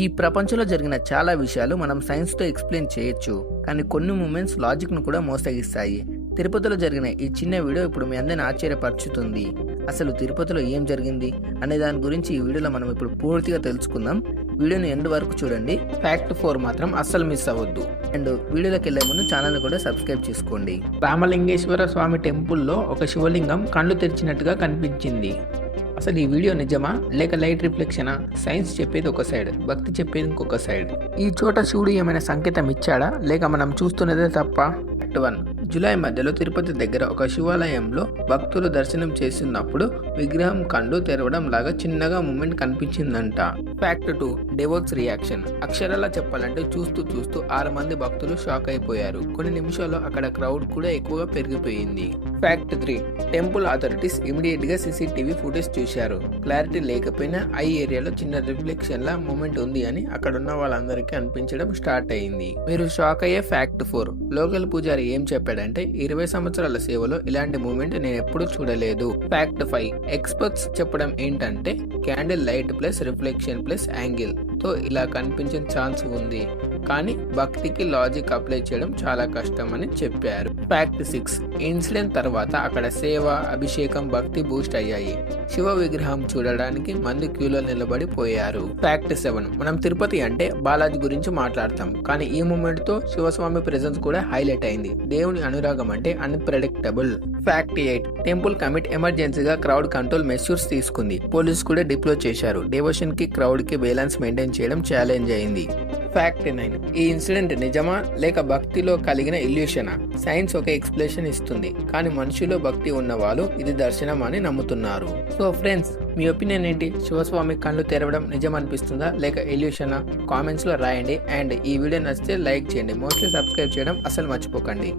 ఈ ప్రపంచంలో జరిగిన చాలా విషయాలు మనం సైన్స్తో ఎక్స్ప్లెయిన్ చేయొచ్చు, కానీ కొన్ని మూమెంట్స్ లాజిక్ను కూడా మోసగిస్తాయి. తిరుపతిలో జరిగిన ఈ చిన్న వీడియో ఇప్పుడు మీ అందరిని ఆశ్చర్యపరుచుతుంది. అసలు తిరుపతిలో ఏం జరిగింది అనే దాని గురించి ఈ వీడియోలో మనం ఇప్పుడు పూర్తిగా తెలుసుకుందాం. వీడియోని ఎండ్ వరకు చూడండి. ఫ్యాక్ట్ 4 మాత్రం అస్సలు మిస్ అవ్వద్దు. అండ్ వీడియోలోకి వెళ్ళే ముందు ఛానల్ని కూడా సబ్స్క్రైబ్ చేసుకోండి. రామలింగేశ్వర స్వామి టెంపుల్లో ఒక శివలింగం కళ్ళు తెరిచినట్టుగా కనిపించింది. అసలు ఈ వీడియో నిజమా లేక లైట్ రిఫ్లెక్షనా? సైన్స్ చెప్పేది ఒక సైడ్, భక్తి చెప్పేది ఇంకొక సైడ్. ఈ చోట శివుడు ఏమైనా సంకేతం ఇచ్చాడా లేక మనం చూస్తున్నదే తప్ప? ఫ్యాక్ట్ 1. జూలై మధ్యలో తిరుపతి దగ్గర ఒక శివాలయంలో భక్తులు దర్శనం చేస్తున్నప్పుడు విగ్రహం కళ్ళు తెరవడం లాగా చిన్నగా మూమెంట్ కనిపించిందంట. ఫ్యాక్ట్ 2. డెవోట్స్ రియాక్షన్. అక్షరాలా చెప్పాలంటే చూస్తూ చూస్తూ 6 మంది భక్తులు షాక్ అయిపోయారు. కొన్ని నిమిషాల్లో అక్కడ క్రౌడ్ కూడా ఎక్కువగా పెరిగిపోయింది. ఫ్యాక్ట్ 3. టెంపుల్ అథారిటీస్ ఇమీడియట్ గా సీసీటీవీ ఫుటేజ్ చూశారు. క్లారిటీ లేకపోయినా ఐ ఏరియాలో చిన్న రిఫ్లెక్షన్ లా మూమెంట్ ఉంది అని అక్కడ ఉన్న వాళ్ళందరికీ అనిపించడం స్టార్ట్ అయింది. మీరు షాక్ అయ్యే ఫ్యాక్ట్ 4. లోకల్ పూజారి ఏం చెప్పాడంటే 20 సంవత్సరాల సేవలో ఇలాంటి మూమెంట్ నేను ఎప్పుడూ చూడలేదు. ఫ్యాక్ట్ 5. ఎక్స్పర్ట్స్ చెప్పడం ఏంటంటే candle light plus reflection plus angle తో ఇలా కనిపించే ఛాన్స్ ఉంది, కానీ భక్తికి లాజిక్ అప్లై చేయడం చాలా కష్టం అని చెప్పారు. ఫ్యాక్ట్ 6. ఇన్సిడెంట్ తర్వాత అక్కడ సేవ, అభిషేకం, భక్తి బూస్ట్ అయ్యాయి. శివ విగ్రహం చూడడానికి మంది క్యూలో నిలబడి పోయారు. ఫ్యాక్ట్ 7. మనం తిరుపతి అంటే బాలాజీ గురించి మాట్లాడతాం, కానీ ఈ మూమెంట్ తో శివస్వామి ప్రెజెన్స్ కూడా హైలైట్ అయింది. దేవుని అనురాగం అంటే అన్ప్రెడిక్టబుల్. ఫ్యాక్ట్ 8. టెంపుల్ కమిటీ ఎమర్జెన్సీగా క్రౌడ్ కంట్రోల్ మెషూర్స్ తీసుకుంది. పోలీసు కూడా డిప్లో చేశారు. డెవోషన్ కి క్రౌడ్ కి బ్యాలెన్స్ మెయింటైన్ చేయడం ఛాలెంజ్ అయింది. ఫ్యాక్ట్ 9. ఈ ఇన్సిడెంట్ నిజమా లేక భక్తిలో కలిగిన ఇల్యూషనా? సైన్స్ ఒక ఎక్స్ప్లెనేషన్ ఇస్తుంది, కానీ మనుషులో భక్తి ఉన్న వాళ్ళు ఇది దర్శనం అని నమ్ముతున్నారు. సో ఫ్రెండ్స్, మీ ఒపీనియన్ ఏంటి? శివస్వామి కళ్ళు తెరవడం నిజం అనిపిస్తుందా లేక ఇల్యూషనా? కామెంట్స్ లో రాయండి. అండ్ ఈ వీడియో నచ్చితే లైక్ చేయండి. మోస్ట్లీ సబ్స్క్రైబ్ చేయడం అసలు మర్చిపోకండి.